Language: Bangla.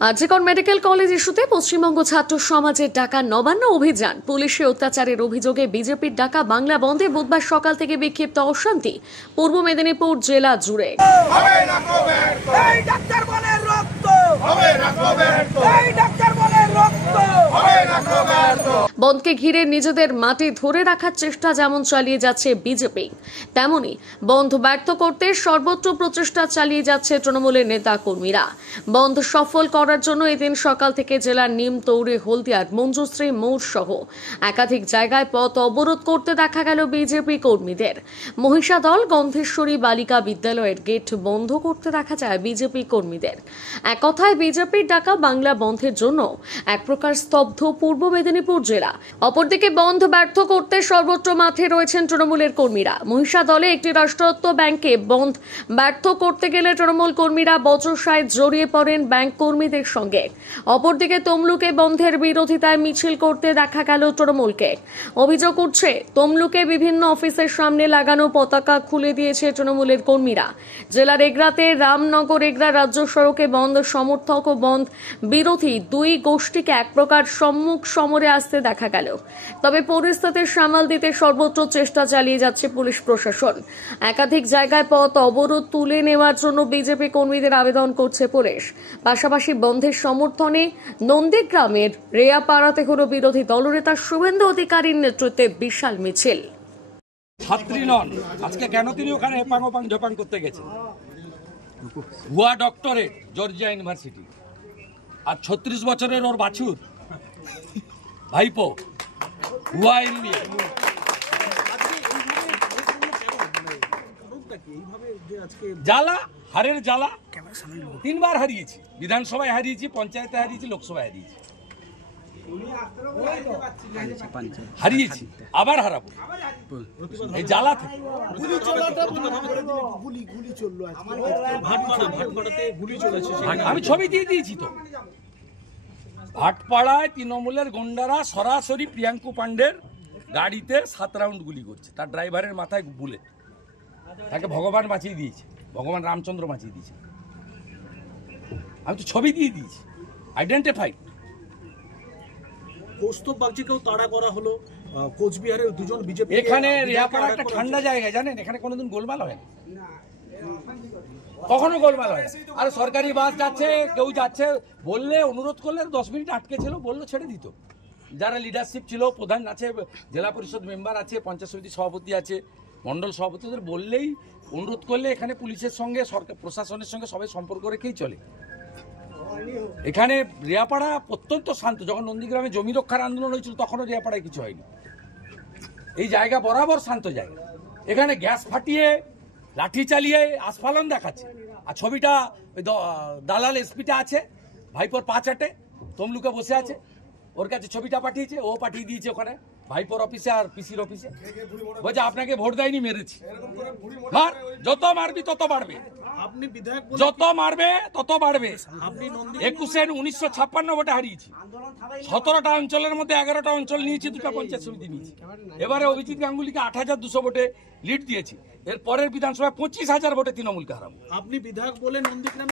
আরজিকর মেডিকেল কলেজ ইস্যুতে পশ্চিমবঙ্গ ছাত্র সমাজের ডাকা নবান্ন অভিযান, পুলিশে অত্যাচারের অভিযোগে বিজেপির ডাকা বাংলা বন্ধে বুধবার সকাল থেকে বিক্ষিপ্ত অশান্তি পূর্ব মেদিনীপুর জেলা জুড়ে। বন্ধকে ঘিরে নিজেদের মাটি ধরে রাখার চেষ্টা যেমন চালিয়ে যাচ্ছে বিজেপি, তেমনি বন্ধ ব্যর্থ করতে সর্বত্র প্রচেষ্টা চালিয়ে যাচ্ছে তৃণমূলের নেতা কর্মীরা। বন্ধ সফল করার জন্য এদিন সকাল থেকে জেলার নিমতৌড়ে, হলদিয়ার মঞ্জুশ্রী মোড় সহ একাধিক জায়গায় পথ অবরোধ করতে দেখা গেল বিজেপি কর্মীদের। মহিষাদল গন্ধেশ্বরী বালিকা বিদ্যালয়ের গেট বন্ধ করতে দেখা যায় বিজেপি কর্মীদের। এক কথায় বিজেপির ডাকা বাংলা বন্ধের জন্য এক প্রকার স্তব্ধ পূর্ব মেদিনীপুর জেলা। অপরদিকে বন্ধ ব্যর্থ করতে সর্বত্র মাঠে রয়েছেন তৃণমূলের কর্মীরা। মহিষাদলে একটি রাষ্ট্রায়ত্ত ব্যাংকে বন্ধ ব্যর্থ করতে গেলে তৃণমূল কর্মীরা বচসায় জড়িয়ে পড়েন ব্যাংক কর্মীদের সঙ্গে। অপরদিকে তমলুকে বন্ধের বিরোধিতায় মিছিল করতে দেখা গেল তৃণমূলকে। অভিযোগ উঠছে, তমলুকে বিভিন্ন অফিসের সামনে লাগানো পতাকা খুলে দিয়েছে তৃণমূলের কর্মীরা। জেলার এগরাতে রামনগর এগরা রাজ্য সড়কে বন্ধ সমর্থক ও বন্ধ বিরোধী দুই গোষ্ঠীকে এক প্রকার সম্মুখ সমরে আসতে দেখা গেল। তবে পরিস্থিতি সামাল দিতে সর্বোচ্চ চেষ্টা চালিয়ে যাচ্ছে পুলিশ প্রশাসন। একাধিক জায়গায় পথ অবরোধ তুলে নেওয়ার জন্য বিজেপি কর্মীদের আবেদন করছে পুলিশ। পাশাপাশি বন্ধের সমর্থনে নন্দীগ্রামের রেয়াপাড়াতে হল বিরোধী দলনেতা শুভেন্দু অধিকারীর নেতৃত্বে বিশাল মিছিল। ছাত্রী নন, আজকে কেন তিনি ওখানে এপাং ঝপাং করতে গেছেন? ভুয়া ডক্টরেট জর্জিয়া ইউনিভার্সিটি, আর 36 বছরের ওর বাছুর ভাইপো ভুয়া এমবিএ। জ্বালা, হারের জ্বালা। 3 বার হারিয়েছি, বিধানসভায় হারিয়েছি, পঞ্চায়েতে হারিয়েছি, লোকসভায় হারিয়েছি, হারিয়েছি, আবার হারাবো। এই জ্বালা থেকে আমি ছবি দিয়ে দিয়েছি তো। ভাটপাড়ায় তৃণমূলের গুন্ডারা সরাসরি প্রিয়াঙ্কু পান্ডের গাড়িতে 7 রাউন্ড গুলি করছে, তার ড্রাইভারের মাথায় বুলেট। তাকে ভগবান বাঁচিয়ে দিয়েছে, ভগবান রামচন্দ্র বাঁচিয়ে দিয়েছে। আমি তো ছবি দিয়ে দিয়েছি, আইডেন্টিফাইড। কৌস্তব বাগচিকেও তাড়া করা হলো, কোচবিহারের দুজন বিজেপি। এখানে রেয়াপাড়া একটা ঠান্ডা জায়গা, জানেন? এখানে কোনোদিন গোলমাল হয় না, কখনো গোলমাল হয় না। আর সরকারি বাস যাচ্ছে, কেউ যাচ্ছে বললে, অনুরোধ করলে 10 মিনিট আটকে ছিল, বললো ছেড়ে দিত। যারা লিডারশিপ ছিল, প্রধান আছে, জেলা পরিষদ মেম্বার আছে, পঞ্চায়েত সমিতি সভাপতি আছে, মন্ডল সভাপতিদের বললেই, অনুরোধ করলে এখানে পুলিশের সঙ্গে, সরকার প্রশাসনের সঙ্গে সবাই সম্পর্ক রেখেই চলে। এখানে রেয়াপাড়া অত্যন্ত শান্ত। যখন নন্দীগ্রামে জমি রক্ষার আন্দোলন হয়েছিল তখনও রেয়াপাড়ায় কিছু হয়নি। এই জায়গা বরাবর শান্ত জায়গা। এখানে গ্যাস ফাটিয়ে, লাঠি চালিয়ে আস্ফালন দেখাচ্ছে। আর ছবিটা ওই দালাল এসপিটা আছে, ভাইপোর 5 আটে তমলুকে বসে আছে, ওর কাছে ছবিটা পাঠিয়েছে, ও পাঠিয়ে দিয়েছে ওখানে ভাইপোর অফিসে আর পিসির অফিসে। বলছে আপনাকে ভোট দেয়নি, মেরেছি। মার, যত মারবি তত বাড়বে, যত মারবে তত বাড়বে। 1956 ভোটে হারিয়েছি, 17টা অঞ্চলের মধ্যে 11টা অঞ্চল নিয়েছি, 2টা পঞ্চায়েত সমিতি নিয়েছি। এবারে অভিজিৎ গাঙ্গুলিকে 8200 ভোটে লিড দিয়েছি। এর পরের বিধানসভায় 25,000 ভোটে তৃণমূলকে হারাবো। আপনি বিধায়ক বলে নন্দীগ্রামে